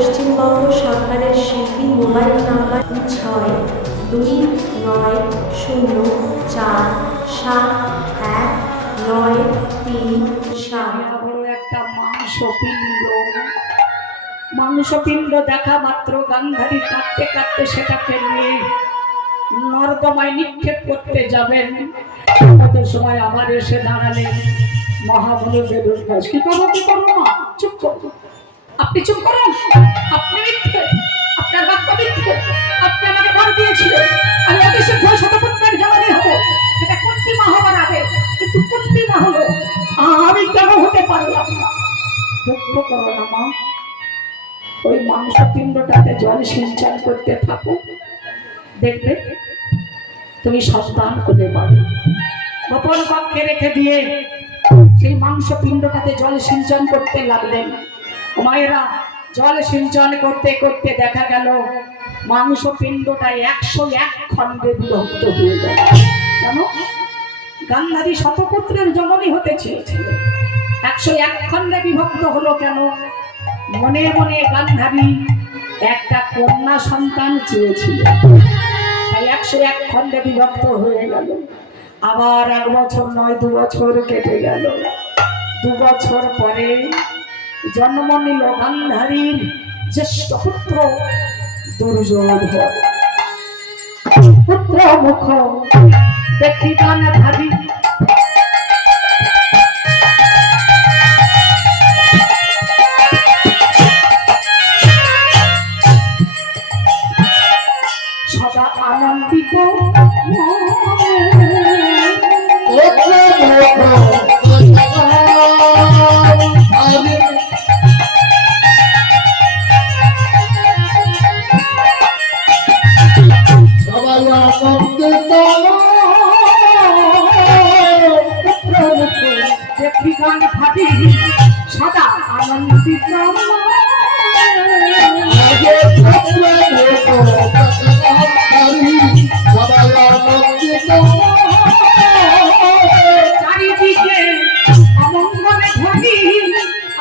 পশ্চিমবঙ্গ সরকারের শিল্পী mobile number 62904719337। বড় একটা মাংসপিণ্ড দেখা মাত্র গান্ধারী কাঁদতে কাঁদতে সেটাকে নিয়ে নর্দমায় নিক্ষেপ করতে যাবেন। কত সময় আবার এসে দাঁড়ালেন মহাবলী বেদুরদাস। কি করবো মা, চুপ করো, আপনি চুপ করুন। আপনি মিথ্যে, আপনার বাক্য মিথ্যে। আপনি আমাকে বল দিয়েছিলেন আমি অতিশয় ভয় শতপুত্রের জামানি হব, সেটা কুন্তিমা হবার আগে, কিন্তু কুন্তিমা হলো, আমি কেন হতে পারলাম না? দুঃখ করো না মা, ওই মাংসপিণ্ডটাতে জল সিঞ্চন করতে থাকো, দেখবে তুমি সন্তান হতে পারবে। গোপন কক্ষে রেখে দিয়ে সেই মাংসপিণ্ডটাতে জল সিঞ্চন করতে লাগলেন। মায়েরা জল সিঞ্চন করতে করতে দেখা গেল মাংসপিণ্ডটা 101 খণ্ডে বিভক্ত হয়ে গেল। কেন? গান্ধারী শতপুত্রের জননী হতে চেয়েছিল, 101 খণ্ডে বিভক্ত হলো কেন? মনে মনে গান্ধারী একটা কন্যা সন্তান চেয়েছিল, তাই 101 খণ্ডে বিভক্ত হয়ে গেল। আবার 1 বছর নয় 2 বছর কেটে গেল। 2 বছর পরে জন্ম নিল গান্ধারীর জ্যেষ্ঠ পুত্র দুর্যোধন। পুত্র মুখ দেখি গান্ধারী সদা আনন্দিত দেখি গান ফাটি সদা আনন্দিত চারিদিকে অমঙ্গলে ঘটি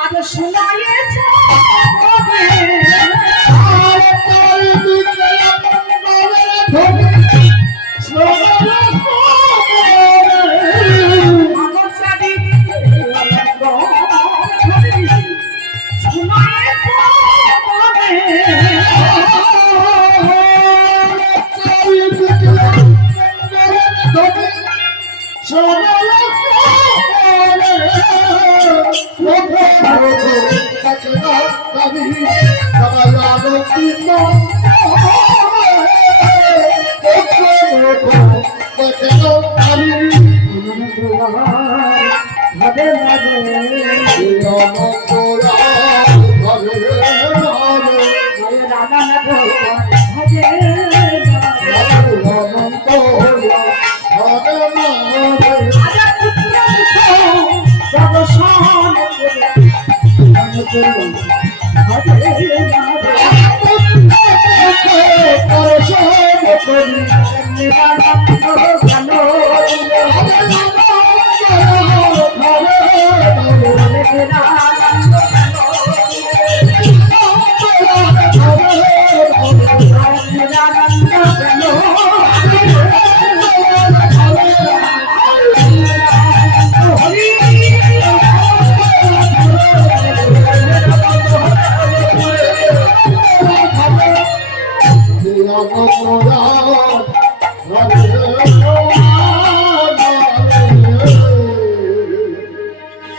আজ শোনাইয়েছে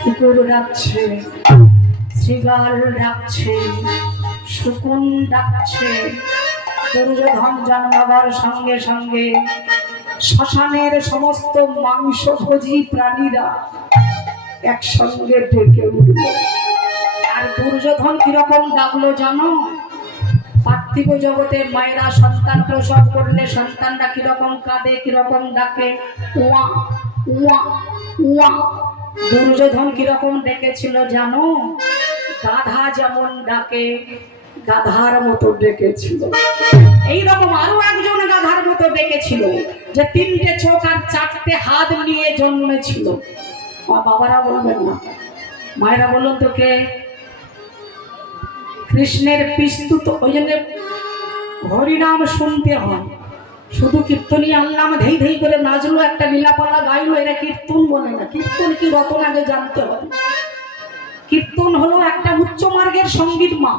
কুকুর ডাকছে, শ্রীগাল ডাকছে, শকুন ডাকছে। দুর্যোধন জন্মাবার সঙ্গে সঙ্গে শ্মশানের সমস্ত মাংসভোজী প্রাণীরা একসঙ্গে ডেকে উঠল। আর দুর্যোধন কিরকম ডাকলো জানো? পার্থিব জগতে মায়েরা সন্তান প্রসব করলে সন্তানরা কিরকম কাঁদে, কিরকম ডাকে, ওয়া ওয়া ওয়া। দুর্যোধন কিরকম ডেকেছিল জানো? গাধা যেমন ডাকে গাধার মতো ডেকেছিল। এইরকম আরো একজন গাধার মতো ডেকেছিল, যে 3টে চোখ আর 4টে হাত নিয়ে জন্মেছিল। বাবারা বলবেন না, মায়েরা বলুন তোকে কৃষ্ণের পিস্তুত, ওই জন্য হরিনাম শুনতে হয়। শুধু কীর্তনী আনলাম, ধেই ধেই করে নাচলো, একটা লীলাপালা গাইলো, এরা কীর্তন বলে না। কীর্তন কি রতন আগে জানতে হবে। কীর্তন হলো একটা উচ্চ মার্গের সঙ্গীত মা।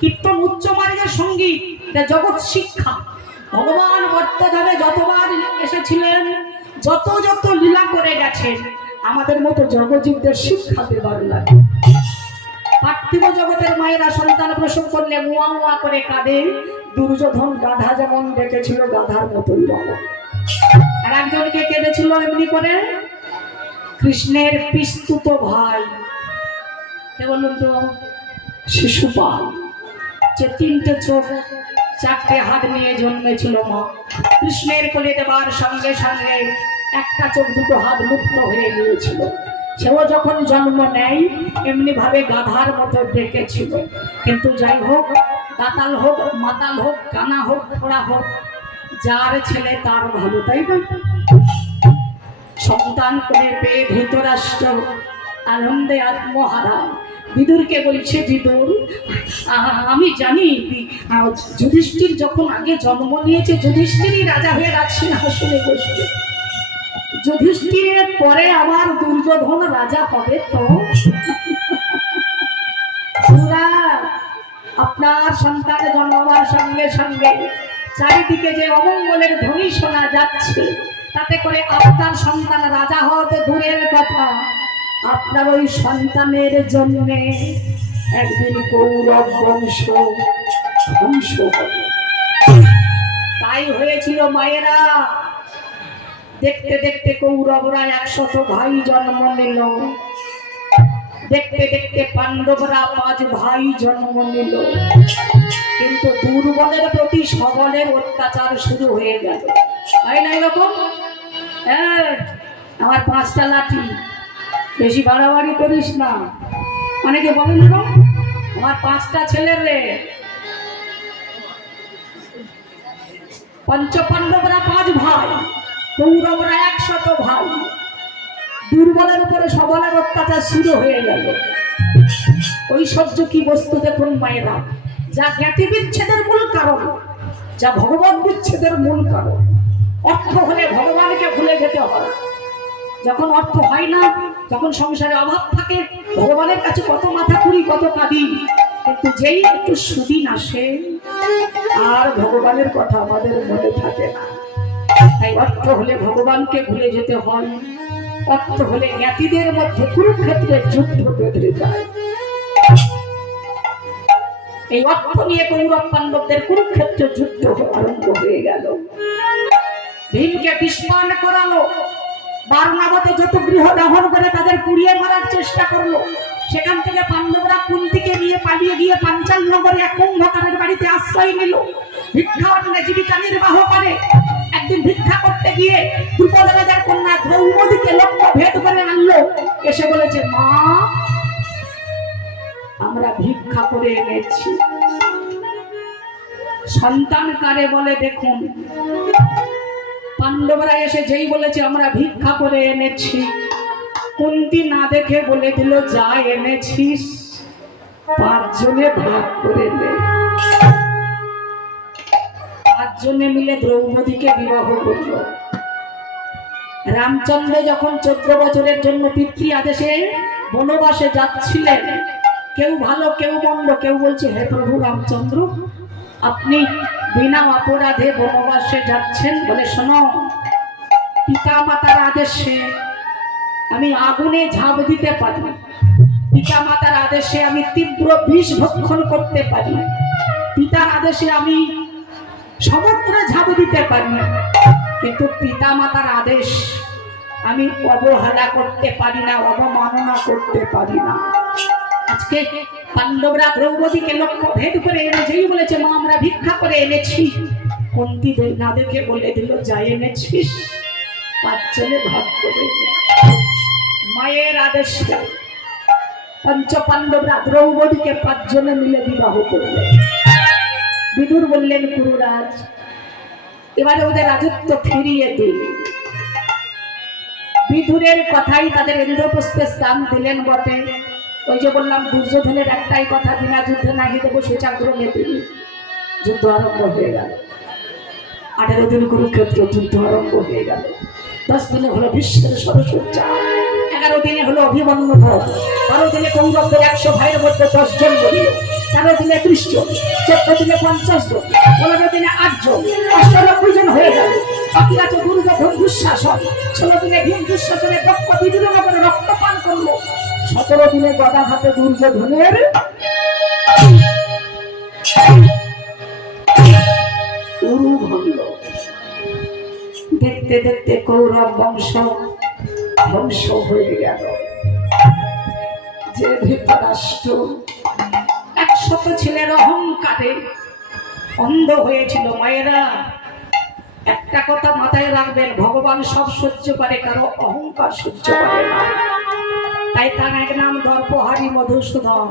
কীর্তন উচ্চ মার্গের সঙ্গীত, এটা জগৎ শিক্ষা। ভগবান বর্তমানে যতবার এসেছিলেন, যত যত লীলা করে গেছেন, আমাদের মতো জগজীবদের শিক্ষা দেবার লাগে। পার্থিব জগতের মায়েরা সন্তান প্রসব করলে মুয়া মুয়া করে কাঁদে। দুর্যোধন গাধা যেমন ডেকেছিল, গাধার মতোই রব। আর একজনকে কেঁদেছিল এমনি করে, কৃষ্ণের পিস্তুত ভাই, কে বলুন তো? শিশুপাল, যে 3টে চোখ 4টে হাত নিয়ে জন্মেছিল মা। কৃষ্ণের কোলে দেবার সঙ্গে সঙ্গে একটা চোখ 2টো হাত মুক্ত হয়ে গিয়েছিল। সেও যখন জন্ম নেয় এমনি ভাবে গাধার মতো ডেকেছিল। কিন্তু যাই হোক, দাতাল হোক, মাতাল হোক, কানা হোক, খোড়া হোক, যার ছেলে তার ভালো, তাই না? সন্তান করে পেয়ে ধৃতরাষ্ট্র আনন্দে আত্মহারা। বিদুরকে বলছে, বিদুর আমি জানি যুধিষ্ঠির যখন আগে জন্ম নিয়েছে, যুধিষ্ঠিরই রাজা হয়ে রাজসিংহাসনে বসবে। যুধিষ্ঠিরের পরে আমার দুর্যোধন রাজা হবে। তো আপনার সন্তান জন্মাবার সঙ্গে সঙ্গে চারিদিকে যে অমঙ্গলের ধ্বনি শোনা যাচ্ছে, তাতে করে আপনার সন্তান রাজা হওয়া তো দূরের কথা, আপনার ওই সন্তানের জন্য একদিন কৌরব বংশ ধ্বংস হবে। তাই হয়েছিল মায়েরা। দেখতে দেখতে কৌরবরা 100 ভাই জন্ম নিল। দেখতে দেখতে পাণ্ডবরা 5 ভাই জন্ম নিল। কিন্তু দুর্বলের প্রতি সবলের অত্যাচার শুরু হয়ে গেল। তাই না? এরকম আমার 5টা লাঠি, বেশি বাড়াবাড়ি করিস না। অনেকে বলেন তো, আমার 5টা ছেলের রে। পঞ্চপাণ্ডবরা 5 ভাই, কৌরবরা 100 ভাই। দুর্বলের উপরে সবলের অত্যাচার শুরু হয়ে গেল। ঐশ্বর্য কি বস্তু দেখুন মায়েরা, যা জ্ঞাতি বিচ্ছেদের মূল কারণ, যা ভগবান বিচ্ছেদের মূল কারণ। অর্থ হলে ভগবানকে ভুলে যেতে হয়। যখন অর্থ হয় না, যখন সংসারে অভাব থাকে, ভগবানের কাছে কত মাথা কুড়ি, কত কাঁদি। কিন্তু যেই একটু সুদিন আসে, আর ভগবানের কথা আমাদের মনে থাকে না। তাই অর্থ হলে ভগবানকে ভুলে যেতে হয়। অর্থ হলে জ্ঞাতিদের মধ্যে কুরুক্ষেত্রের যুদ্ধ বেঁধে যায়। এই অর্থ নিয়ে কৌরব পাণ্ডবদের কুরুক্ষেত্রের যুদ্ধ আরম্ভ হয়ে গেল। ভীমকে বিস্মান করালো। বারনাবতে যত গৃহ দহন করে তাদের পুড়িয়ে মারার চেষ্টা করলো। সেখান থেকে পাণ্ডবরা কুন্তিকে নিয়ে পালিয়ে গিয়ে পাঞ্চাল নগরে এক কুম্ভকারের বাড়িতে আশ্রয় নিল। ভিক্ষা অন্নে জীবিকা নির্বাহ করে। একদিন ভিক্ষা করতে গিয়ে দ্রুপদ রাজার কন্যা দ্রৌপদীকে লক্ষ্য ভেদ করে আনলো। এসে বলেছে, মা আমরা ভিক্ষা করে এনেছি। সন্তান কারে বলে দেখুন। পাণ্ডবরা এসে যেই বলেছে আমরা ভিক্ষা করে এনেছি, কুন্তি না দেখে বলে দিল, যা এনেছিস 5 জনে ভাগ করে নে। 5 জনে মিলে দ্রৌপদীকে বিবাহ করল। রামচন্দ্র যখন 14 বছরের জন্য পিতৃ আদেশে বনবাসে যাচ্ছিলেন, কেউ ভালো কেউ মন্দ, কেউ বলছে, হে প্রভু রামচন্দ্র, আপনি বিনা অপরাধে বনবাসে যাচ্ছেন। বলে, শোনো, পিতা মাতার আদেশে আমি আগুনে ঝাঁপ দিতে পারি, পিতা মাতার আদেশে আমি তীব্র বিষ ভক্ষণ করতে পারি, পিতার আদেশে আমি সমুদ্রে ঝাঁপ দিতে পারি, কিন্তু পিতা মাতার আদেশ আমি অবহেলা করতে পারি না, অবমাননা করতে পারি না। আজকে পাণ্ডবরা দ্রৌপদীকে লক্ষ্য ভেদ করে এনে যেই বলেছে, মা আমরা ভিক্ষা করে এনেছি, কুন্তি না দেখে বলে দিল, যা এনেছিস 5 জনে ভাগ করে নে। মায়ের আদেশটা পঞ্চপাণ্ডবরা দ্রৌপদীকে 5 জনে মিলে বিবাহ করলেন। বিদুর বললেন, কুরুরাজ এবারে ওদের রাজত্ব ফিরিয়ে দিন। বিদুরের কথাই তাদের ইন্দ্রপুষ্পে স্থান দিলেন বটে। ওই যে বললাম দুর্যোধনের একটাই কথা, বিনা যুদ্ধে নাহিতে বসে চাকর মেতিনি। যুদ্ধ আরম্ভ হয়ে গেল। 18 দিন কুরুক্ষেত্র যুদ্ধ আরম্ভ হয়ে গেল। 10 দিনে হলো বিশ্বের সরসজ্জা, 11 দিনে হলো অভিমন্যু বধ, 12 দিনে কৌরবদের 100 ভাইয়ের মধ্যে 10 জন মরিল, 13 দিনে 30 জন, 14 দিনে 50 জন, 15 দিনে 8 জন, 98 জন হয়ে গেল। বাকি আছে দুর্যোধন দুঃশাসন। 16 দিনে ভীম দুঃশাসনের রক্ত বিদুর করে রক্ত পান করলো। 17 দিনে গদা হাতে দুর্যোধনের উরু ভাঙল। দেখতে দেখতে কৌরব বংশ ধ্বংস হয়ে গেল। যে ধৃতরাষ্ট্র 100 ছেলের অহংকারে অন্ধ হয়েছিল। মায়েরা একটা কথা মাথায় রাখবেন, ভগবান সব সহ্য করে, কারো অহংকার সহ্য করে না। তাই তার এক নাম দর্পহারি মধুসূদন।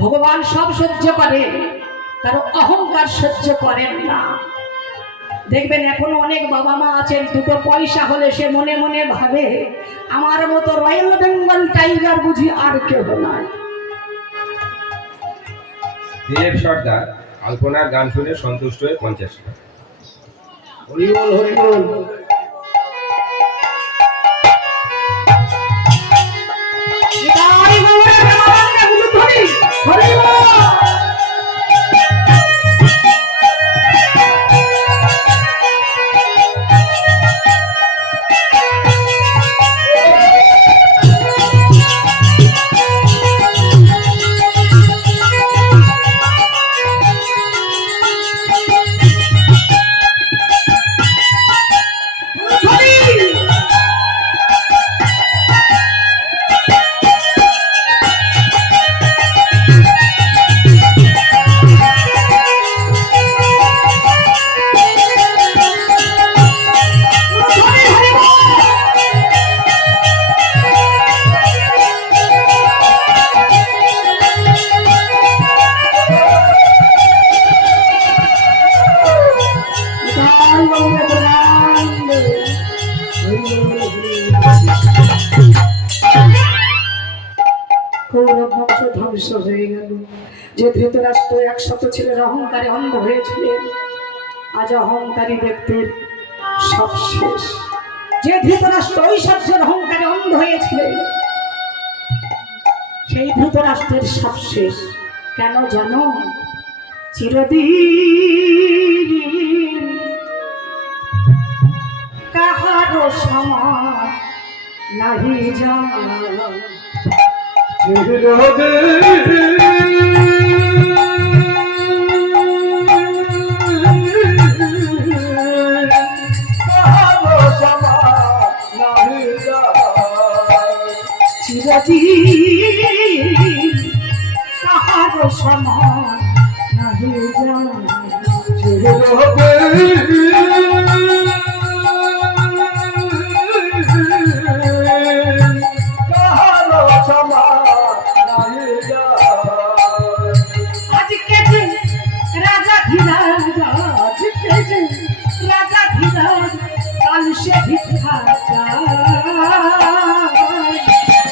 ভগবান সব সহ্য করে, কারো অহংকার সহ্য করেন না। দেখবেন এখনো অনেক বাবা মা আছেন, দুটো পয়সা হলে সে মনে মনে ভাবে আমার মতো রয়্যাল বেঙ্গল টাইগার বুঝি আর কেউ নাই। দিলীপ সর্দার আলপনার গান শুনে সন্তুষ্ট হয়ে 50 টাকা। হরিবল হরিবল। কৌরব বংশ ধ্বংস হয়ে গেল। যে ধৃতরাষ্ট্র 100 ছেলের অহংকারে অন্ধ হয়েছিলেন, আজ অহংকারী ব্যক্তির সব শেষ। যে ধৃতরাষ্ট্র ঐশ্বর্যের অহংকারে অন্ধ হয়েছিলেন, সেই ধৃতরাষ্ট্রের সব শেষ। কেন জানো? চিরদিন কাহারো সমান নাহি জানা। চিরদিন কাহারো সমান নাহি জানা। আজকে যে রাজা ধীরাজ, আজকে যে রাজা ধীরাজ, কাল সে ভিক্ষা চায়।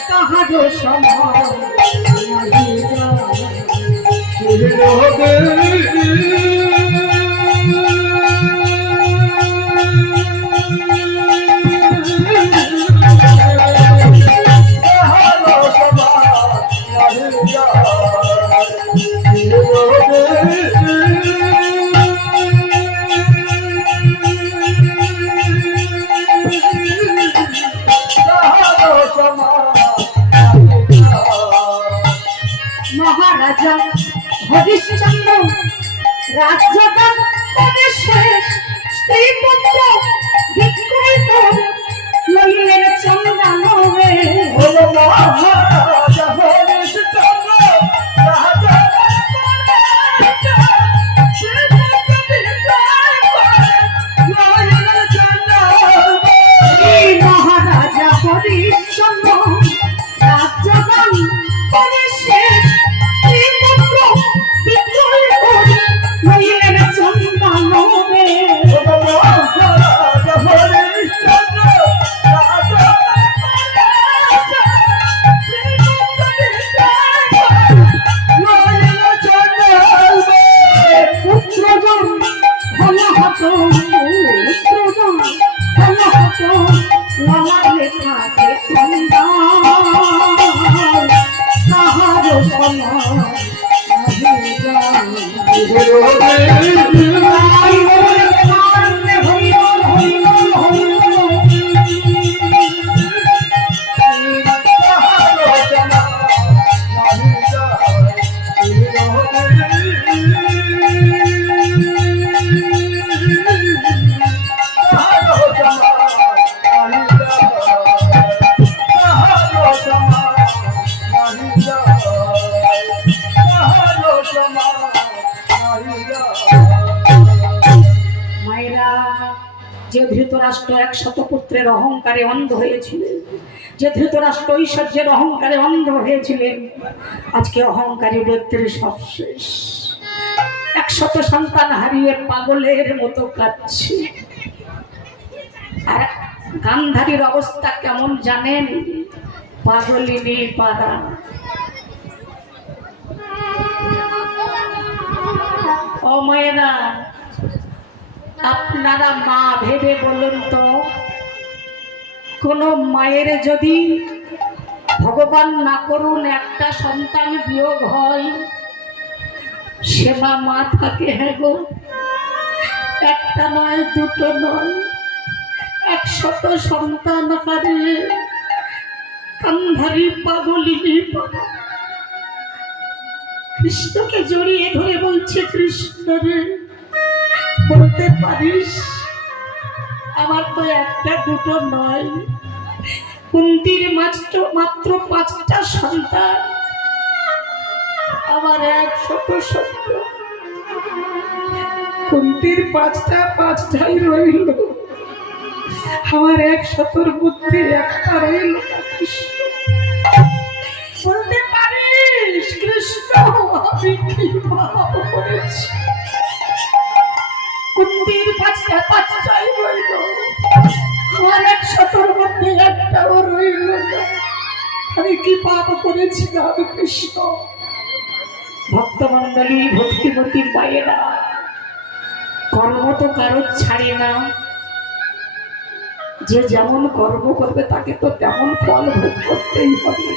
কাহারো সমান নাহি জানা। মহারাজা হরিশ্চন্দ্র রাজ্যদান করে শেষ, স্ত্রী পুত্র বিক্রয় করে লইলেন চন্দ্রানবে। মহারাজা হরিশ্চন্দ্র মহারাজা হরিশ্চন্দ্র রাজ্যদান করে শেষ, স্ত্রী পুত্র বিক্রয় করে লইলেন চন্দ্রানবে। মহারাজা হরিশ্চন্দ্র রাজ্যদান করে শেষ, স্ত্রী যে ধৃতরাষ্ট্র 100 পুত্রের অহংকারে অন্ধ হয়েছিলেন, যে ধৃতরাষ্ট্র ঐশ্বর্যের অহংকারে অন্ধ হয়েছিলেন, আজকে অহংকারী ব্যক্তির সব শেষ। 100 সন্তান হারিয়ে পাগলের মতো কাঁদছে। আর গান্ধারীর অবস্থা কেমন জানেন? পাগলিনী পাড়া। ও মায়েরা, আপনারা মা ভেবে বলুন তো, কোন মায়ের যদি ভগবান না করুন একটা সন্তান বিয়োগ হয়, সে মা থাকে? হ্যাঁ গো, একটা নয়, দুটো নয়, 100 সন্তান হারিয়ে গান্ধারী পাগলিনী পাড়া। কৃষ্ণকে জড়িয়ে ধরে বলছে, কৃষ্ণ রে, বলতে পারিস আমার তো একটা দুটো নয়, কুন্তির মাত্র 5টা সন্তান, আমার 100 সন্তান। কুন্তির 5টাই রইল, আমার 100-র মধ্যে একটা রইল না। কৃষ্ণ, বলতে পারিস কৃষ্ণ আমি কি পাপ করেছি? কুন্তির 5টাই রইল, আমার 100-র মধ্যে একটাও রইল না, আমি কি পাপ করেছিলাম? কৃষ্ণ। ভক্তমণ্ডলী, ভক্তিমতীর মায়েরা, কর্ম তো কারো ছাড়ে না। যে যেমন কর্ম করবে তাকে তো তেমন ফল ভোগ করতেই হবে।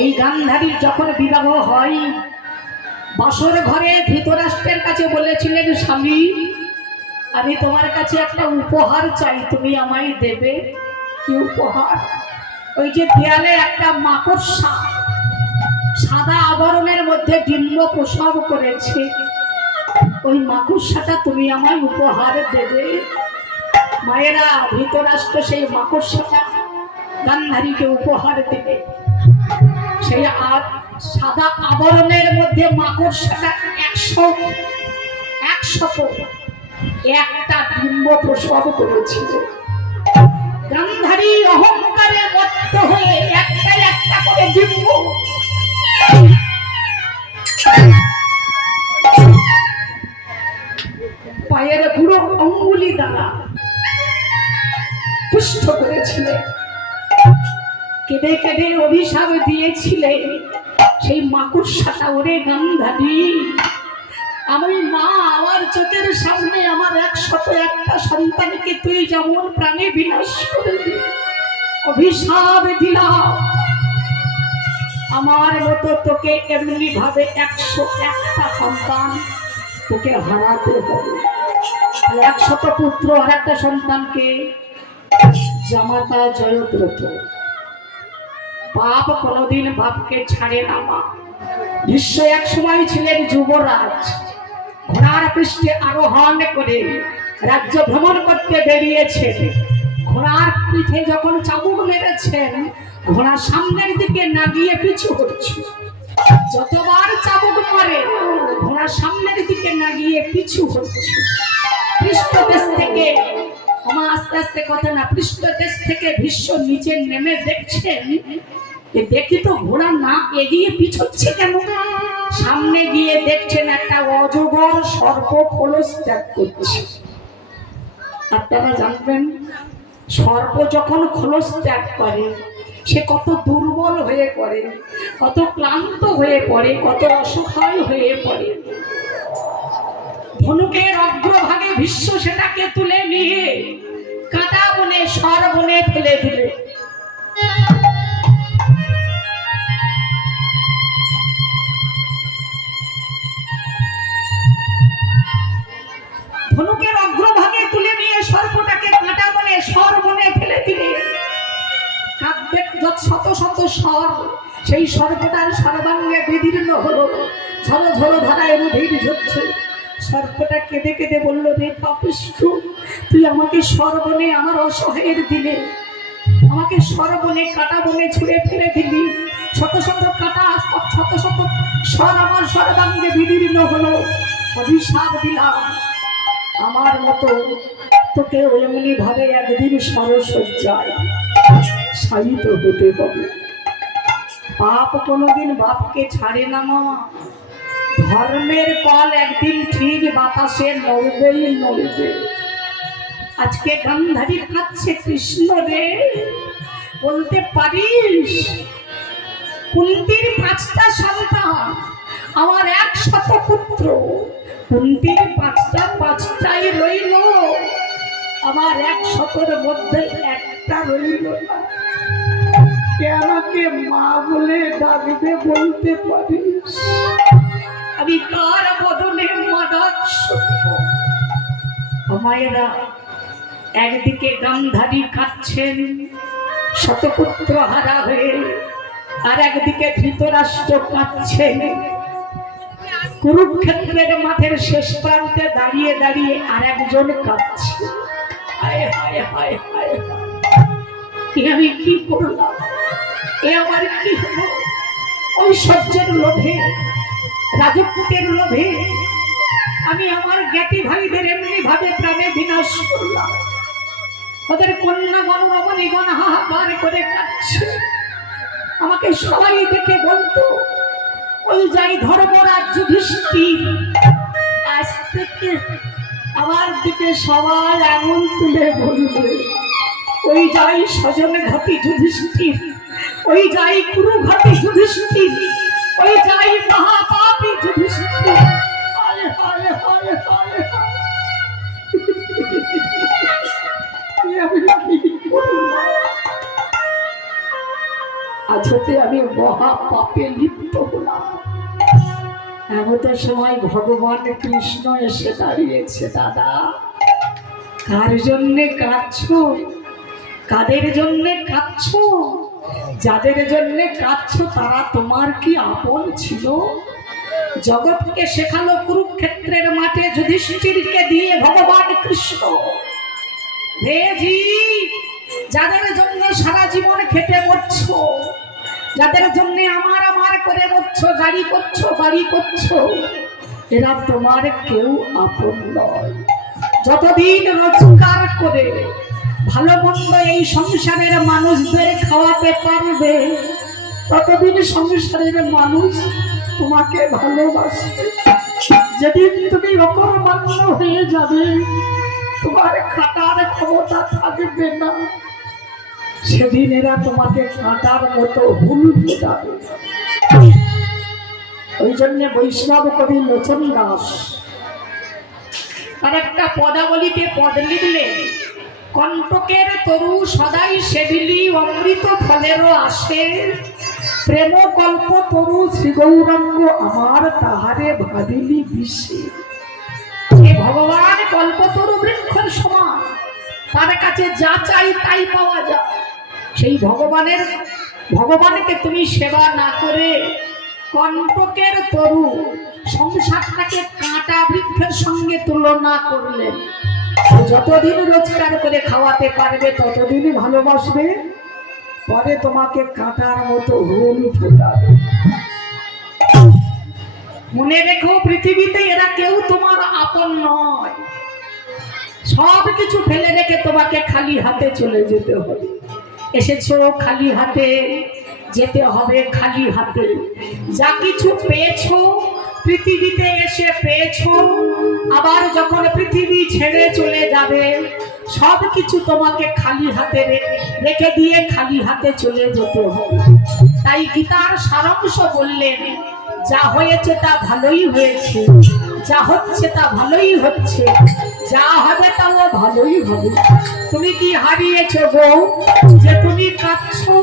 এই গান্ধারীর যখন বিবাহ হয়, বাসর ঘরে ধৃতরাষ্ট্রের কাছে বলেছিলেন, স্বামী আমি তোমার কাছে একটা উপহার চাই, তুমি আমায় দেবে। কি উপহার? ওই যে দেয়ালে একটা মাকড়সা সাদা আবরণের মধ্যে ডিম্ব প্রসব করেছে, ওই মাকড়সাটা তুমি আমায় উপহার দেবে। মায়েরা, ধৃতরাষ্ট্র সেই মাকড়সাটা গান্ধারীকে উপহার দেবে। সেই সাদা আবরণের মধ্যে মাকড়সাটা 100-100-1টা ডিম্ব প্রসব করেছিল। গান্ধারী অহংকারে মত্ত হয়ে একটা করে ডিম্ব পায়ের বুড়ো অঙ্গুলি দ্বারা পুষ্ট করেছিলেন। কেঁদে কেঁদে অভিশাপ দিয়েছিলেন সেই মাকড়সাটা, ওরে গান্ধারী, আমি মা, আমার চোখের সামনে আমার 101টা সন্তানকে তুই যেমন প্রাণে বিনাশ করবি, অভিশাপ দিলাম, আমার মতো তোকে এমনি ভাবে 101টা সন্তান তোকে হারাতে হবে। 100 পুত্র আর একটা সন্তানকে জামাতা জয়দ্রথ। বাপ কোনদিন বাপকে ছাড়ে না মা। ভীষ্ম এক সময় ছিলেন যুবরাজ, ঘোড়ার পৃষ্ঠে আরোহণ করে রাজ্য ভ্রমণ করতে বেরিয়েছেন। ঘোড়ার পিঠে যখন চাবুক মেরেছেন, ঘোড়া সামনের দিকে না গিয়ে পিছু হচ্ছে। যতবার চাবুক মারে, ঘোড়া সামনের দিকে না গিয়ে পিছু হচ্ছে। পৃষ্ঠদেশ থেকে, আস্তে আস্তে কথা না, পৃষ্ঠদেশ থেকে ভীষ্ম নিচে নেমে দেখছেন, দেখি তো ঘোড়া না এগিয়ে পিছচ্ছে কেন? সামনে গিয়ে দেখছেন একটা অজগর সর্প খোলস ত্যাগ করছে। আপনারা জানবেন, সর্প যখন খোলস ত্যাগ করে সে কত দুর্বল হয়ে পড়ে, কত ক্লান্ত হয়ে পড়ে, কত অসহায় হয়ে পড়ে। ধনুকের অগ্রভাগে ভীষ্ম সেটাকে তুলে নিয়ে কাঁটা বনে, সর বনে ফেলে দিলে। ধনুকের অগ্রভাগে তুলে নিয়ে সর্পটাকে কাঁটা বনে, সর বনে ফেলে দিলে। শত শত সর সেই সর্পটার সর্বাঙ্গে বিদীর্ণ হলো, ঝলো ঝলো ধারায় রুধির ঝরছে। সর্পটা কেঁদে কেঁদে বলল, রে পাপিষ্ঠ, তুই আমাকে সর্বনে আমার অসহায়ের দিলে, আমাকে সর্বনে কাঁটা বনে ছুঁড়ে ফেলে দিলি। শত শত কাঁটা, শত শত সর আমার সর্বাঙ্গে বিদীর্ণ হলো, অভিশাপ দিলাম, আমার মতো তোকে এমনি ভাবে একদিন সরসজ্জায় শায়িত হতে হবে। পাপ কোনোদিন বাপকে ছাড়ে না মা। ধর্মের কল একদিন ঠিক বাতাসে নড়বেই নড়বে। আজকে গান্ধারী কাছে কৃষ্ণ রে, বলতে পারিস কুন্তির 5টা সন্তান, আমার 100 পুত্র। কুন্তির 5টাই রইল, আমার 100-র মধ্যে একটা রইল না। কে আমাকে মা বলে ডাকবে বলতে পারিস? আমি কার বদলে মা ডাক শুনবো? মায়েরা, একদিকে গান্ধারী কাঁদছেন শতপুত্র হারা হয়ে, আর একদিকে ধৃতরাষ্ট্র কাঁদছেন। কুরুক্ষেত্রের মাঠের শেষ প্রান্তে দাঁড়িয়ে দাঁড়িয়ে আর একজন কাঁদছে। হায় হায় হায় হায়, আমি কি করলাম? এ আমার কি হলো? ঐশ্বর্যের লোভে, রাজত্বের লোভে আমি আমার জ্ঞাতি ভাইদের এমনি ভাবে প্রাণে বিনাশ করলাম। ওদের কন্যাগণ রমণীগণ হাহাকার করে কাঁদছে। আমাকে সবাই দেখে বলতো, ওই যাই ধর্মরাজ যুধিষ্ঠির। আজ থেকে আমার দিকে সবাই আঙুল তুলে বলবে, ওই যাই স্বজনে ঘাতি যুধিষ্ঠির, ওই যাই কুরুঘাতি যুধিষ্ঠির, ওই যাই মহাপাপী যুধিষ্ঠির। হায় হায় হায় হায় হায়, আজকে আমি মহা পাপে লিপ্ত হলাম। এমন সময় ভগবান কৃষ্ণ এসে দাঁড়িয়েছে। দাদা, কার জন্যে কাঁদছো? কাদের জন্যে কাঁদছো? যাদের জন্যে কাঁদছো তারা তোমার কি আপন ছিল? জগৎকে শেখালো কুরুক্ষেত্রের মাঠে যুধিষ্ঠিরকে দিয়ে ভগবান কৃষ্ণ। হে জীব, যাদের জন্য সারা জীবন খেটে মরছো, যাদের জন্য আমার আমার করে মরছো, গাড়ি করছো বাড়ি করছো, এরা তোমার কেউ আপন নয়। যতদিন রোজগার করে ভালো মন্দ এই সংসারের মানুষদের খাওয়াতে পারবে, ততদিন সংসারের মানুষ তোমাকে ভালোবাসবে। যেদিন তুমি অকর্মণ্য হয়ে যাবে, তোমার খাটার ক্ষমতা থাকবে না, সেদিন এরা তোমাকে কাঁটার মতো হুল ফোটাবে। ওই জন্য বৈষ্ণব কবি লোচন দাস আর একটা পদাবলীতে পদ লিখলেন, কণ্টকের তরু সদাই সেবিলি অমৃত ফলেরও আসে, প্রেম কল্প তরু শ্রীগৌরাঙ্গ আমার তাহারে ভাবিলি বিষে। ভগবান কল্পতরু বৃক্ষের সমান, তার কাছে যা চাই তাই পাওয়া যায়। সেই ভগবানকে তুমি সেবা না করে কণ্টকের তরু সংসারটাকে কাঁটা বৃক্ষের সঙ্গে তুলনা করলেন। যতদিন রোজগার করে খাওয়াতে পারবে ততদিনই ভালোবাসবে, পরে তোমাকে কাঁটার মতো হুল ফোটাবে। মনে রেখো, পৃথিবীতে এরা কেউ তোমার আপন নয়। সব কিছু ফেলে রেখে তোমাকে খালি হাতে চলে যেতে হবে। এসেছো খালি হাতে, যেতে হবে খালি হাতে। যা কিছু পেয়েছো পৃথিবীতে এসে পেয়েছো, আবার যখন পৃথিবী ছেড়ে চলে যাবে সব কিছু তোমাকে খালি হাতে রেখে দিয়ে খালি হাতে চলে যেতে হবে। তাই গীতার সারাংশ বললেন, যা হয়েছে তা ভালোই হয়েছে, যা হচ্ছে তা ভালোই হচ্ছে, যা হবে তাও ভালোই হবে। তুমি কি হারিয়েছো গো যে তুমি কাঁদছো?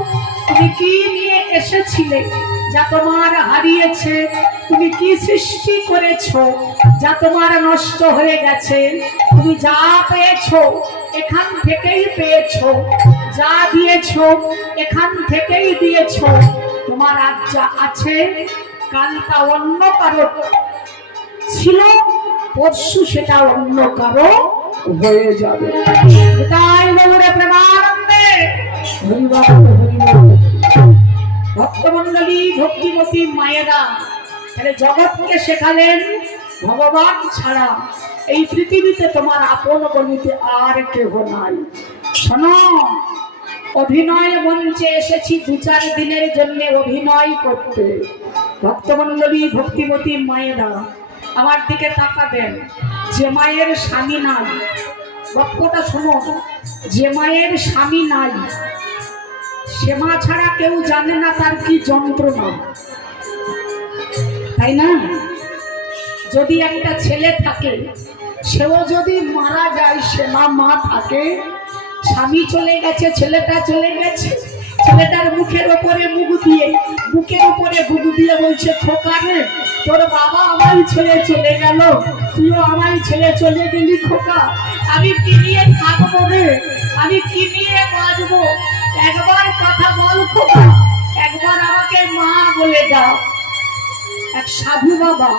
তুমি কি নিয়ে এসেছিলে যা তোমার হারিয়েছে? তুমি কি সৃষ্টি করেছো যা তোমার নষ্ট হয়ে গেছে? তুমি যা পেয়েছো এখান থেকেই পেয়েছো, যা দিয়েছো এখান থেকেই দিয়েছো। তোমার আজ যা আছে কাল তা অন্য কারো ছিল, পরশু সেটা অন্য কারো হয়ে যাবে। তাই বলে প্রেমানন্দে ভক্তমন্ডলী ভক্তিমতী মায়েরা তাহলে জগৎকে শেখালেন ভগবান ছাড়া এই পৃথিবীতে তোমার আপন বলিতে আর কেহ নাই। শোনো, অভিনয় মঞ্চে এসেছি 2-4 দিনের জন্য অভিনয় করতে। ভক্তমণ্ডলী, ভক্তিমতী মায়েরা আমার দিকে তাকাবেন। যে মায়ের স্বামী নাই, গল্পটা শোনো, যে মায়ের স্বামী নাই সে মা ছাড়া কেউ জানে না তার কি যন্ত্রণা, তাই না? যদি একটা ছেলে থাকে, সেও যদি মারা যায়, সে মা থাকে। স্বামী চলে গেছে, ছেলেটা চলে গেছে, ছেলেটার মুখের উপরে বুকের উপরে বুক দিয়ে বলছে, খোকা রে, তোর বাবা আমায় ছেড়ে চলে গেল, তুইও আমায় ছেড়ে চলে গেলি খোকা, আমি কি নিয়ে থাকবো রে, আমি কি নিয়ে বাঁচবো? একবার কথা বল খোকা, একবার আমাকে মা বলে দাও। এক সাধু বাবা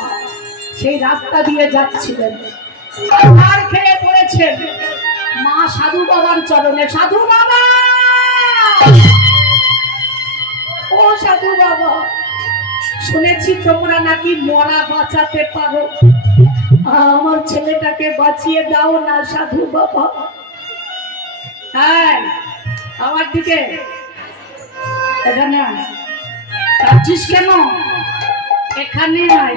সেই রাস্তা দিয়ে যাচ্ছিলেন, আর খেয়ে পড়েছেন মা সাধু বাবার চরণে। সাধু বাবা, ও সাধু বাবা, শুনেছি তোমরা নাকি মরা বাঁচাতে পারো, আমার ছেলেটাকে বাঁচিয়ে দাও না সাধু বাবা। হ্যাঁ, আমার দিকে এখানে কাঁদছিস কেন? এখানে নাই,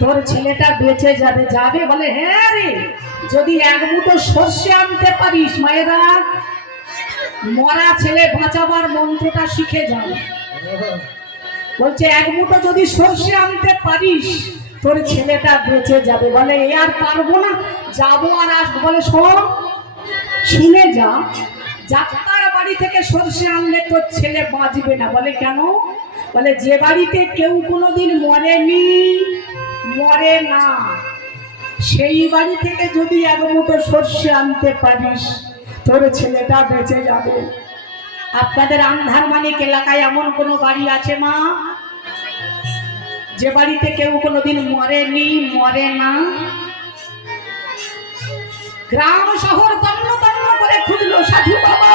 তোর ছেলেটা বেঁচে যাবে। যাবে বলে, হ্যাঁ রে, যদি 1 মুঠো সর্ষে আনতে পারিস। মায়েরা, মরা ছেলে বাঁচাবার মন্ত্রটা শিখে যাও। বলছে 1 মুঠো যদি সর্ষে আনতে পারিস তোর ছেলেটা বেঁচে যাবে। বলে, এ আর পারবো না, যাবো আর আসবো। বলে, শোন, শুনে যা, যাত্রার বাড়ি থেকে সর্ষে আনলে তোর ছেলে বাঁচবে না। বলে, কেন? বলে, যে বাড়িতে কেউ কোনোদিন মরেনি, মরে না, সেই বাড়ি থেকে যদি 1 মুঠো সর্ষে আনতে পারিস তোর ছেলেটা বেঁচে যাবে। আপনাদের আন্ধারমানিক এলাকায় এমন কোনো বাড়ি আছে মা, যে বাড়িতে কেউ কোনোদিন মরেনি, মরে না? গ্রাম শহর তন্ন তন্ন করে খুঁজলো সাধু বাবা।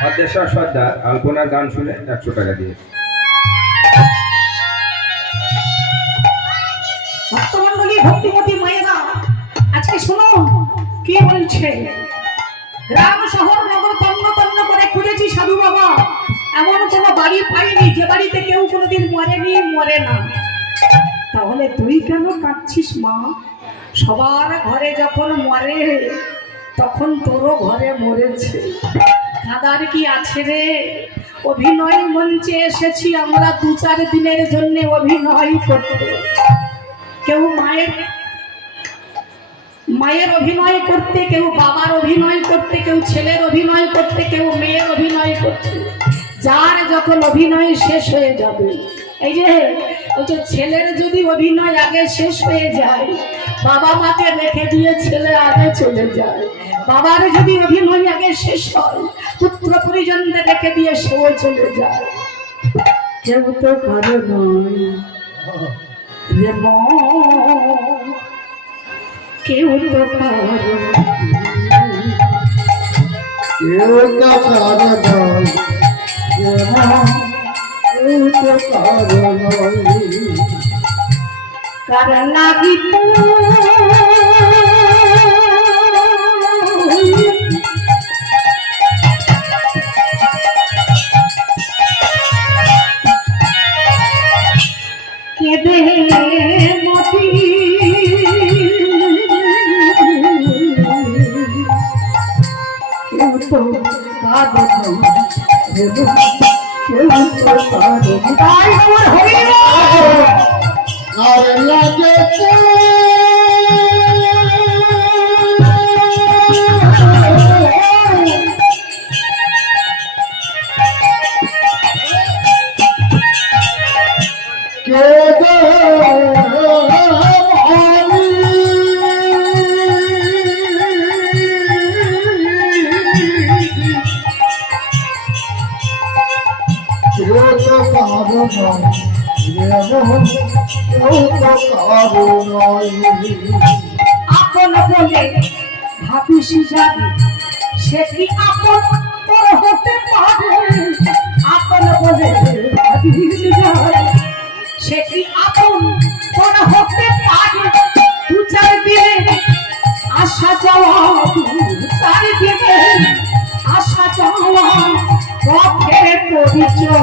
ভদ্রেশ্বর সর্দার আলপনার গান শুনে 100 টাকা দিয়েছে। ভক্তমণ্ডলী, ভক্তিমতী মায়েরা, আজকে শুনুন কি বলছে। গ্রাম শহর নগর তন্ন তন্ন করে খুঁজেছি সাধু বাবা, এমন কোনো বাড়ি পাইনি যে বাড়িতে কেউ কোনোদিন মরেনি, মরে না। তাহলে তুই কেন কাঁদছিস মা? সবার ঘরে যখন মরে তখন তোরও ঘরে মরেছে, কাঁদার কি আছে রে? অভিনয় মঞ্চে এসেছি আমরা 2-4 দিনের জন্য অভিনয় করতে। কেউ মায়ের অভিনয় করতে, কেউ বাবার অভিনয় করতে, কেউ ছেলের অভিনয় করতে, কেউ মেয়ের অভিনয় করতে। যার যখন অভিনয় শেষ হয়ে যাবে, এই যে ছেলের যদি অভিনয় আগে শেষ হয়ে যায়, বাবা মাকে রেখে দিয়ে ছেলে আগে চলে যায়। বাবার যদি অভিনয় আগে শেষ হয়, পুত্র পরিজনদের রেখে দিয়ে সেও চলে যায়। কেউ তো কারো নয় রে মন, কেউ তো কারো কারণ লাগিত কেঁদে মতি কেউ তো কাঁদে কেউ তো কাঁদে। তাই আমার হরি আর লাগে আপন বলে ভাবিস যাবি, সে কি আপন তোর হতে পারে? আপন বলে ভাবিস যাবি, সে কি আপন তোর হতে পারে? দু চার দিনে আসা যাওয়া, দু চার দিনে আসা যাওয়া পথের পরিচয়।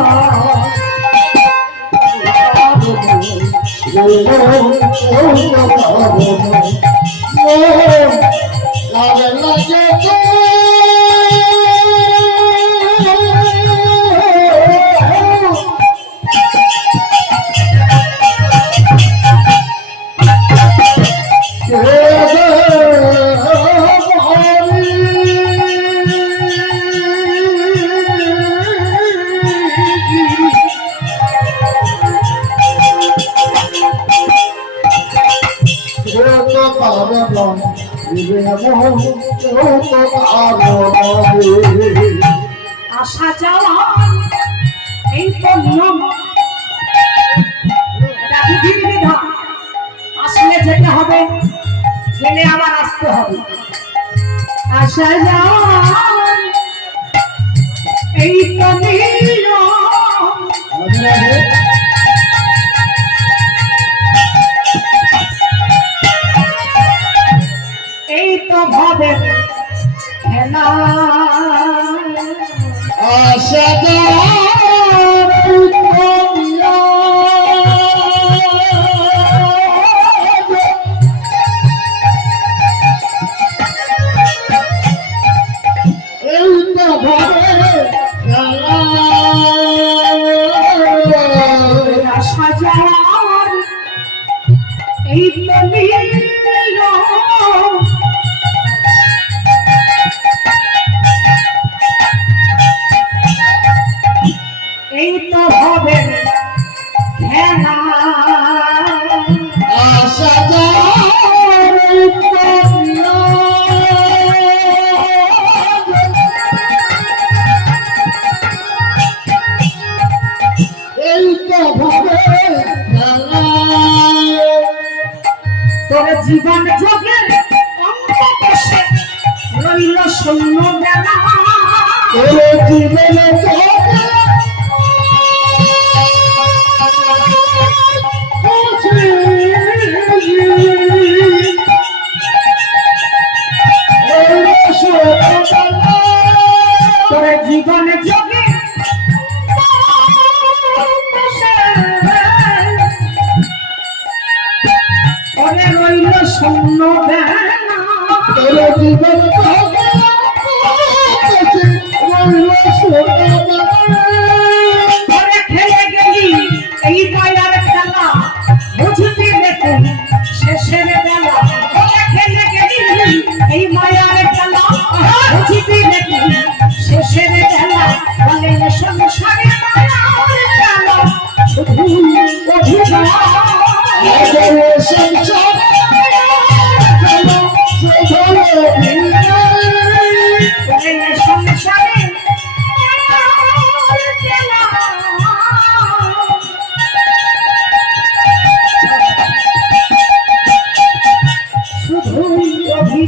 আসা যাওয়া এই তো নিয়ম, এটা বিধির বিধান। আসলে যেতে হবে, গেলে আবার আসতে হবে। আসা যাওয়া এই তো নিয়ম। এই তো ভাবে খেলা। আসা আসা যাওয়ার এই তো নিয়ম। এই তো হবে খেলা। আসা যাওয়ার এই তো হবে খেলা। তোর জীবন যোগে অঙ্গ বসে রইল শূন্য বেলা। তোর জীবনে তোর জীবনে যোগে ওরে রইল শূন্য বেলা। তোর জীবন ওরে খেলে গেলি এই মায়ার খেলা, বুঝবি দেখুন শেষের বেলা। ওরে খেলে গেলি এই মায়ার খেলা, বুঝবি দেখুন শেষের বেলা। বলে সংসারে মায়ার খেলা শুধু অভিনয়। সংসারে শুধুই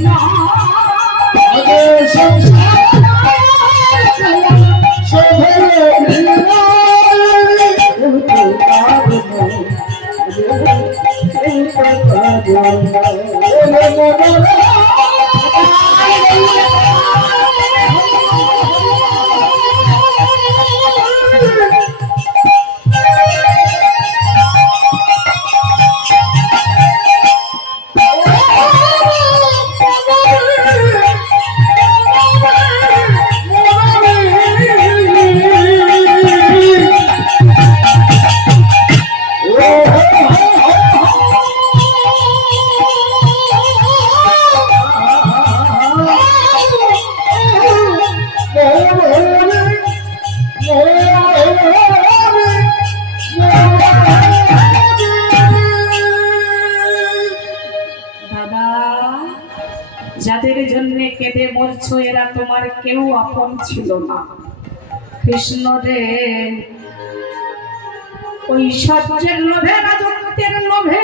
যাদের জন্য কেঁদে মরছো এরা তোমার কেউ আপন ছিল না। কৃষ্ণ রে, ঐশ্বর্যের লোভে, রাজত্বের লোভে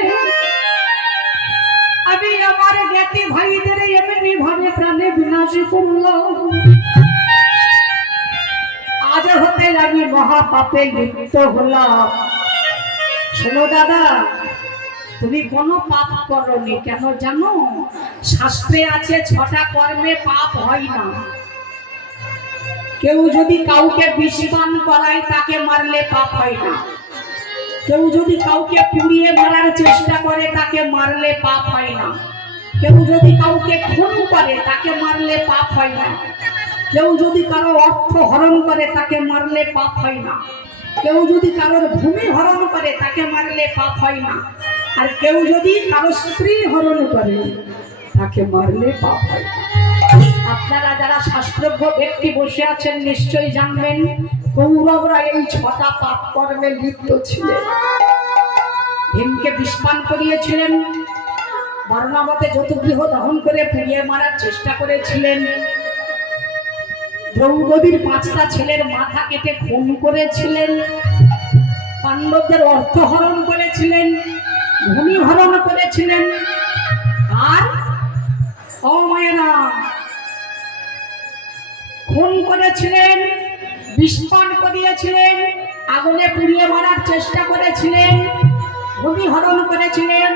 আমি আমার জ্ঞাতি ভাইদের এমনি ভাবে প্রাণে বিনাশ করলো। আজ হতে আমি মহাপাপে লিপ্ত হলাম। শোনো দাদা, তুমি কোনো পাপ করনি, কেন জানো? শাস্ত্রে আছে 6টা কর্মে পাপ হয় না। কেউ যদি কাউকে বিষপান করায় তাকে মারলে পাপ হয় না। কেউ যদি কাউকে পুড়িয়ে মারার চেষ্টা করে তাকে মারলে পাপ হয় না। কেউ যদি কাউকে খুন করে তাকে মারলে পাপ হয় না। কেউ যদি কারো অর্থ হরণ করে তাকে মারলে পাপ হয় না। কেউ যদি কারোর ভূমি হরণ করে তাকে মারলে পাপ হয় না। আর কেউ যদি কারো স্ত্রী হরণ করে তাকে মারলে পাপ হয় না। আপনারা যারা শাস্ত্রজ্ঞ ব্যক্তি বসে আছেন নিশ্চয়ই জানবেন, কৌরবরা এই 6টা পাপ কর্মে লিপ্ত ছিলেন। ভীমকে বিষপান করিয়েছিলেন, বর্ণাবতে যতগৃহ দহন করে পুড়িয়ে মারার চেষ্টা করেছিলেন, দ্রৌপদীর 5টা ছেলের মাথা কেটে খুন করেছিলেন, পাণ্ডবদের অর্থ হরণ করেছিলেন, ভূমি হরণ করেছিলেন, আর অমায়না খুন করেছিলেন, বিষপান করিয়েছিলেন, আগুনে পুড়িয়ে মারার চেষ্টা করেছিলেন, ভূমি হরণ করেছিলেন,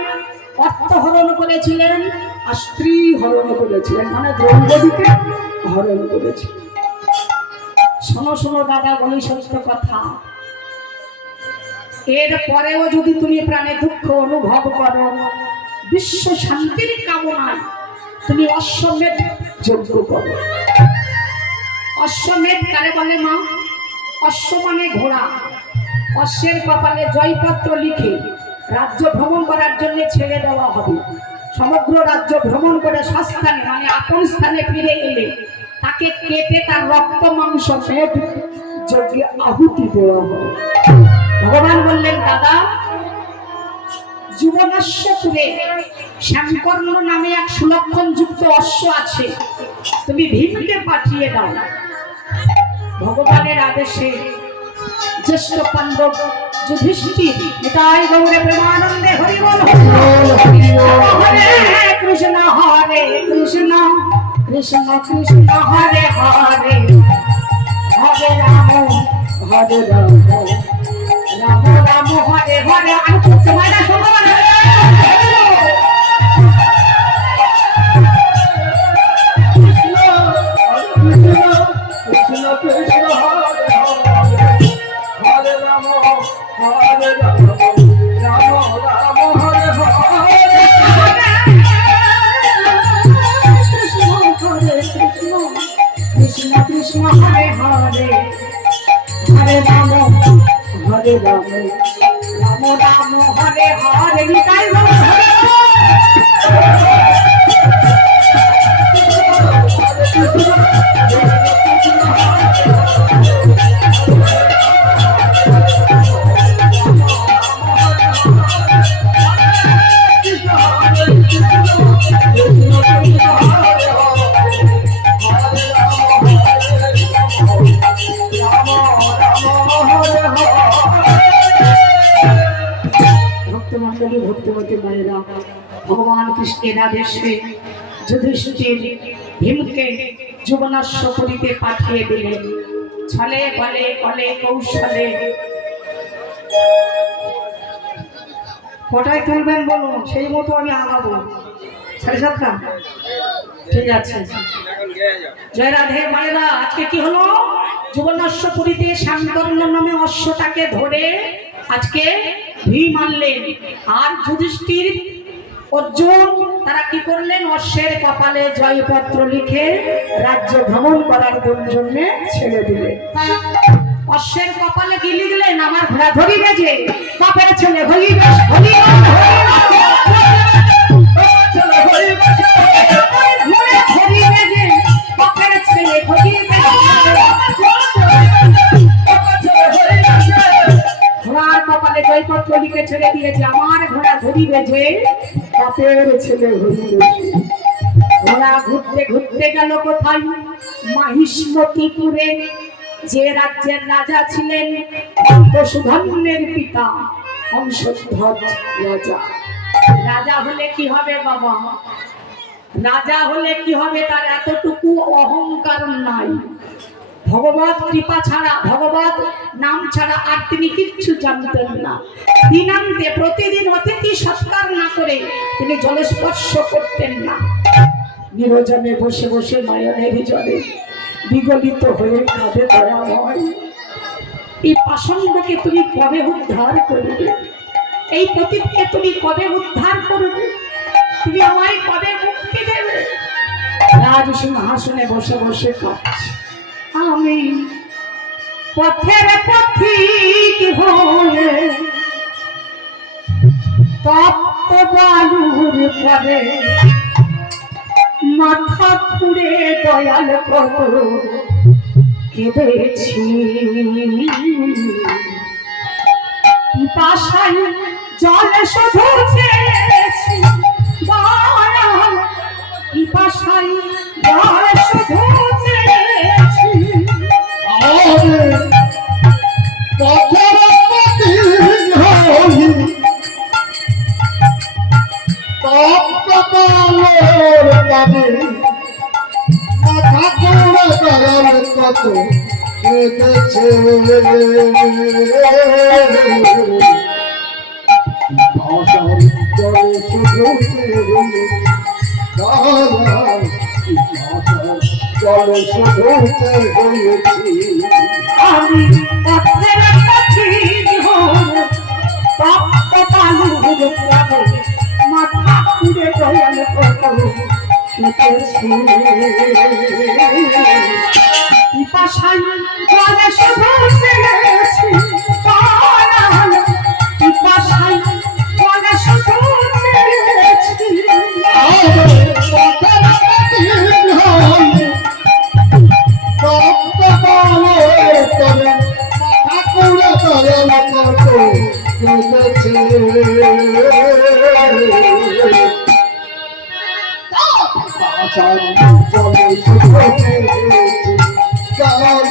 অর্থ হরণ করেছিলেন, আর স্ত্রী হরণ করেছিলেন, মানে দ্রৌপদীকে হরণ করেছিলেন। শোনো শোনো দাদা, বলি সত্য কথা, এর পরেও যদি তুমি প্রাণে দুঃখ অনুভব করো, বিশ্ব শান্তির কামনায় তুমি অশ্বমেধ যজ্ঞ করো। অশ্বমেধ কারে বলে মা? অশ্ব মানে ঘোড়া। অশ্বের কপালে জয়পত্র লিখে রাজ্য ভ্রমণ করার জন্য ছেড়ে দেওয়া হবে। সমগ্র রাজ্য ভ্রমণ করে স্বস্থানে মানে আপন স্থানে ফিরে এলে তাকে কেটে তার রক্ত মাংস মেদ যজ্ঞে আহুতি দেওয়া হবে। ভগবান বললেন, দাদা, যুবনাশ্বপুরে শ্যামকর্ণ নামে এক সুলক্ষণ যুক্ত অশ্ব আছে, তুমি ভীমকে পাঠিয়ে দাও। ভগবানের আদেশে জ্যেষ্ঠ পাণ্ডব যুধিষ্ঠির নিতাই গৌরে প্রেমানন্দে হরি বল হরে কৃষ্ণ হরে কৃষ্ণ কৃষ্ণ কৃষ্ণ হরে হরে হরে রাম হরে রাম রাম রাম হরে হরে। আমি তোমার ভক্তমতী মায়েরা, ভগবান কৃষ্ণের আদেশে যুধিষ্ঠির ভীমকে যুবনাশ্বপুরীতে পাঠিয়ে দিলেন। ছলে বলে কলে কৌশলে কটায় তুলবেন বলুন, সেই মতো আমি আগাবো। 7:30? ঠিক আছে। জয় রাধে মায়েরা। আজকে কি হলো? যুবনাশ্বপুরীতে শ্যামকর্ণ নামে অশ্বটাকে ধরে আজকে ভীম আনলেন, আর যুধিষ্ঠির অর্জুন তারা কি করলেন? অশ্বের কপালে জয়পত্র লিখে রাজ্য ভ্রমণ করার জন্য ছেড়ে দিলেন। অশ্বের কপালে কি লিখলেন? আমার ঘোড়া ধরিবে যে, বাপের ছেলে হইবে ঘোড়ার কপালে জয়পত্র লিখে ছেড়ে দিয়েছে, আমার ঘোড়া ধরিবে যে, বাপের ছেলে হইবে। ঘোড়া ঘুরতে ঘুরতে গেল কোথায়? মাহিষ্মতিপুরে, যে রাজ্যের রাজা ছিলেন সুধন্যের পিতা হংসধ্বজ রাজা। রাজা হলে কি হবে বাবা? রাজা হলে কি হবে? তার এতটুকু অহংকার নাই। ভগবত কৃপা ছাড়া, ভগবত নাম ছাড়া আর তিনি কিচ্ছু জানতেন না। দিনান্তে প্রতিদিন অতিথি সৎকার না করে তিনি জলস্পর্শ করতেন না। নিরজনে বসে বসে নয়নের জলে বিগলিত হয়ে কাঁদে দয়াময়, এই পাষণ্ডকে তুমি কবে উদ্ধার করবে? এই পতিতকে তুমি কবে উদ্ধার করবে? তুমি আমায় কবে মুক্তি দেবে? রাজ সিংহাসনে বসে বসে কাঁদছে। আমি পথের পথিক হয়ে তপ্ত বালুর পরে মাথা খুঁড়ে দয়াল কত কেঁদেছি। পিপাসায় জল শুধু চেয়েছি দয়াল, পিপাসায় জল শুধু চেয়েছি। পথের পথিক হই তপ্ত বালুর পরে মাথা খুঁড়ে দয়াল কত কেঁদেছে। ভাষার জল শুধু দয়াল, ভাষার জল শুধু হয়েছি। আমি পথের পথিক হয়ে তপ্ত বালুর পরে মাথা খুঁড়ে দয়াল কত কেঁদেছি। পিপাসায় জল শুধু চেয়েছি দয়াল, পিপাসায় জল শুধু চেয়েছি। পথের পথিক হই তপ্ত বালুর পরে মাথা খুঁড়ে দয়াল কত কেঁদেছে। ভাষার জলে শুধু হয়েছি দয়াল,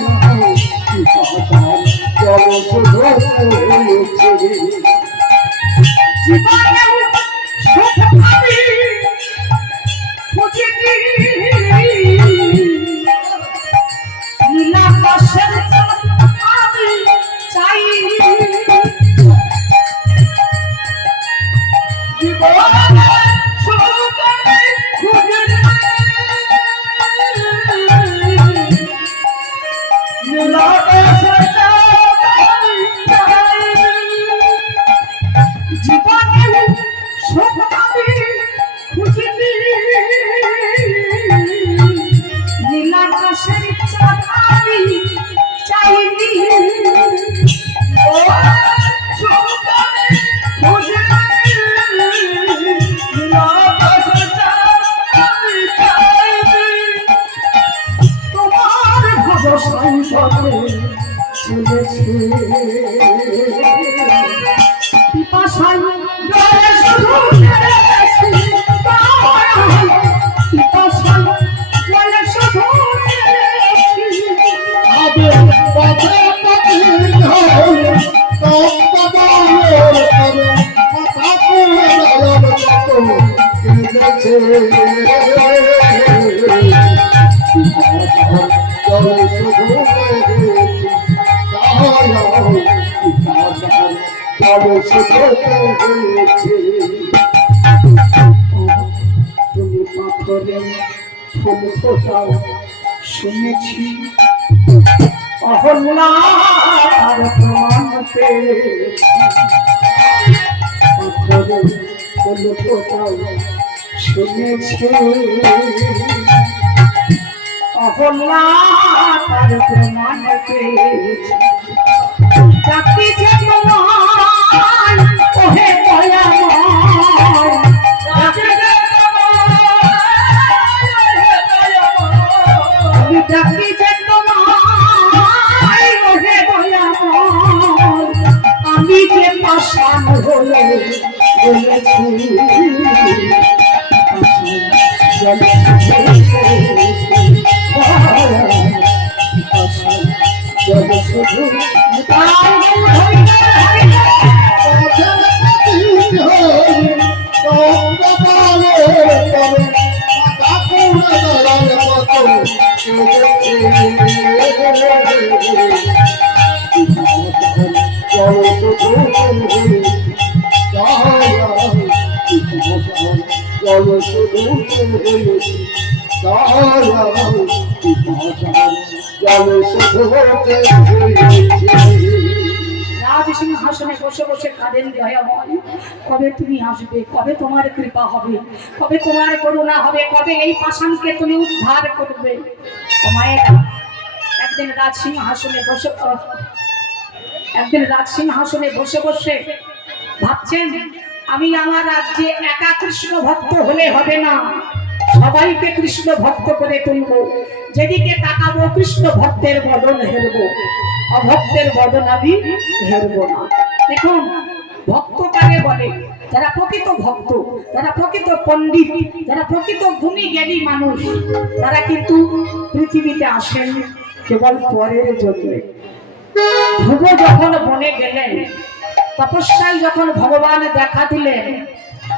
ভাষার জল শুধু হয়েছি। জীবনে সুখ আমি খুঁজেছি, নীলাকাশের চাঁদ আমি চাই। জীবনে সুখ আমি খুঁজেছি, নীলাকাশের চাঁদ আমি চাই। জীবনে সুখ আমি খুঁজেছি, নীলাকাশের চাঁদ আমি চাইনি। ও সুখ আমি খুঁজেছি, নীলাকাশের চাঁদ আমি চাইনি। তোমার ভরসায় পথে চলেছি, পিপাসায় জল শুধু চেয়েছি দয়াল, পিপাসায় জল শুধু চেয়েছি। পথের পথিক হই তপ্ত বালুর পরে মাথা খুঁড়ে দয়াল কত কেঁদেছে। জল শুধু হয়েছি দয়াল, ভাষার জল শুধু হয়েছি। তুমি পাথরে ফুল ফোটাও শুনেছি, অহল্লার প্রমাণ পেয়েছি। পাথরে ফুল ফোটাও শুনেছি, অহল্লার প্রমাণ পেয়েছি। জাতি যে তোমায় ওহে দয়াময়, জাতি যে তোমায়, জাতি যে তোমায় ওহে দয়াময়, আমি যে পাষাণ হয়ে বলেছি। জল শুধু Thank you. বলো শুধু হয়েছে দয়া পিপাসার জল শুধু হয়েছে রাজ সিংহাসনে বসে বসে কাঁদেন দয়াময়, কবে তুমি আসবে, কবে তোমার কৃপা হবে, কবে তোমার করুণা হবে, কবে এই পাষাণকে তুমি উদ্ধার করবে। ও মায়েরা, একদিন রাজ সিংহাসনে বসে বসে ভাবছেন, আমি আমার রাজ্যে একা কৃষ্ণ ভক্ত হলে হবে না, সবাইকে কৃষ্ণ ভক্ত করে তুলব। যেদিকে তাকাবো কৃষ্ণ ভক্তের বদন হেরব, অভক্তের বদন আমি হেরব না। দেখুন, ভক্ত কাকে বলে? যারা প্রকৃত ভক্ত, যারা প্রকৃত পণ্ডিত, যারা প্রকৃত গুণী জ্ঞানী মানুষ, তারা কিন্তু পৃথিবীতে আসেন কেবল পরের জন্য। ধ্রুব যখন বনে গেলেন, তপস্যায় যখন ভগবান দেখা দিলেন,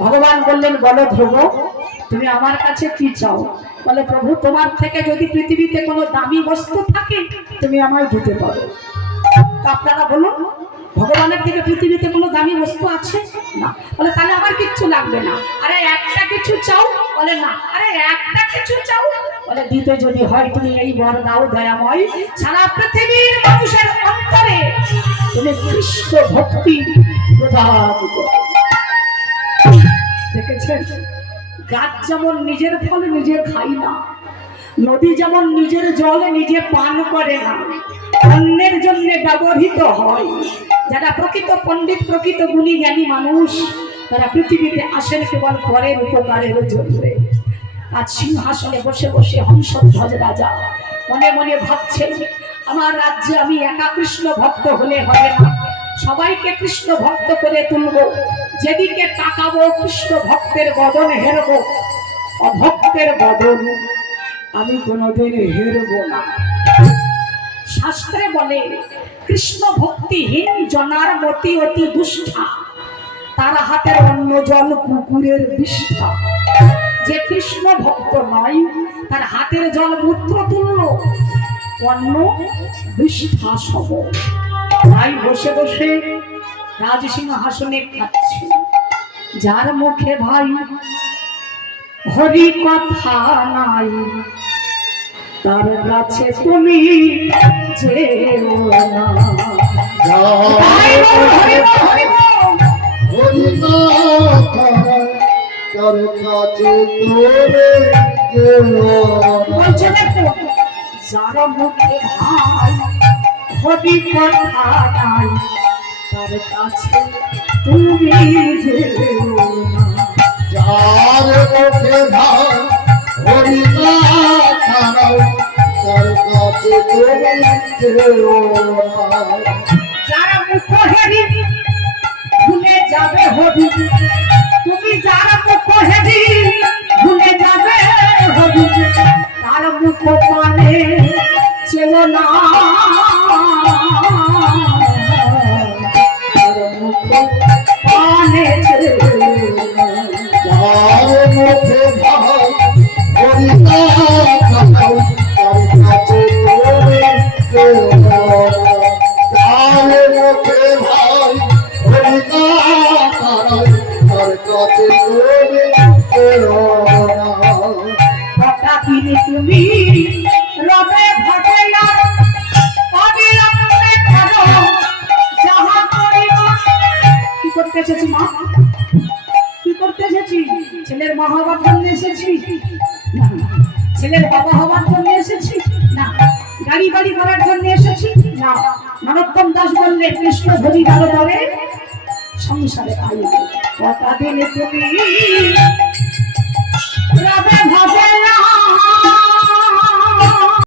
ভগবান বললেন, বলো ধ্রুব, তুমি আমার কাছে কি চাও? বলে, প্রভু, তোমার থেকে যদি পৃথিবীতে কোনো দামি বস্তু থাকে তুমি আমায় দিতে পারো। তো আপনারা বলুন, ভগবানের থেকে পৃথিবীতে কোনো দামি বস্তু আছে? না। বলে, তাহলে আমার কিচ্ছু লাগবে না। আরে একটা কিছু চাও? বলে, না। আরে একটা কিছু চাও? বলে, দিতে যদি হয় তুমি এই বর দাও দয়াময়, সারা পৃথিবীর মানুষের অন্তরে তুমি কৃষ্ণ ভক্তি প্রদান করো। দেখেছেন, গাছ যেমন নিজের ফল নিজে খায় না, নদী যেমন নিজের জল নিজে পান করে না, অন্যের জন্য ব্যবহৃত হয়। যারা প্রকৃত পণ্ডিত, প্রকৃত গুণী জ্ঞানী মানুষ, তারা পৃথিবীতে আসেন কেবল পরের উপকারের জন্য। আজ সিংহাসনে বসে বসে হংসধ্বজ রাজা মনে মনে ভাবছেন, আমার রাজ্যে আমি একা কৃষ্ণ ভক্ত হলে হবে না, সবাইকে কৃষ্ণ ভক্ত করে তুলব। যেদিকে তাকাবো কৃষ্ণ ভক্তের বদন হেরব, অভক্তের বদন আমি কোনোদিন হেরব না। শাস্ত্রে বলে, কৃষ্ণ ভক্তিহীন জনার মতি অতি দুষ্টা, তার হাতের অন্ন জল কুকুরের বিষ্ঠা। যে কৃষ্ণ ভক্ত নয়, তার হাতের জল মূত্র তুল্য, অন্ন বিষ্ঠা সম। তাই বসে বসে রাজ সিংহাসনে খাচ্ছে, যার মুখে ভাই হরি কথা নাই, তার কাছে তুমি যেও না। তার কাছে তোরে বলছে, দেখো, যার মুখে ভাই হরি কথা নাই, তার কাছে তুমি যেও না। যার মুখে ভাই হরি কথা নাই, তার কাছে তোরে যারা মুখ হেরি ভুলে যাবে হরি, তুমি যার মুখ হেরি ভুলে যাবে হরি, তার মুখ পানে চেও না, তার মুখ পানে চেও না। যার মুখে ভাই হরি কথা নাই, তার কাছে তোরে যার মুখে ভাই হরি কথা নাই, তার কাছে তোরে হঠাৎই তুমি রবে ভাটাইয়া অবিলম্বে করো যাহা করিব। কি করতে এসেছি মা? কি করতে এসেছি? ছেলের মা হবার জন্য এসেছি না, ছেলের বাবা হবার জন্য এসেছি না, গাড়ি বাড়ি করার জন্য এসেছি না। নরোত্তম দাস বললে, কৃষ্ণ ভজি ভালো তবে সংসারে আইবে। কতদিন তুমি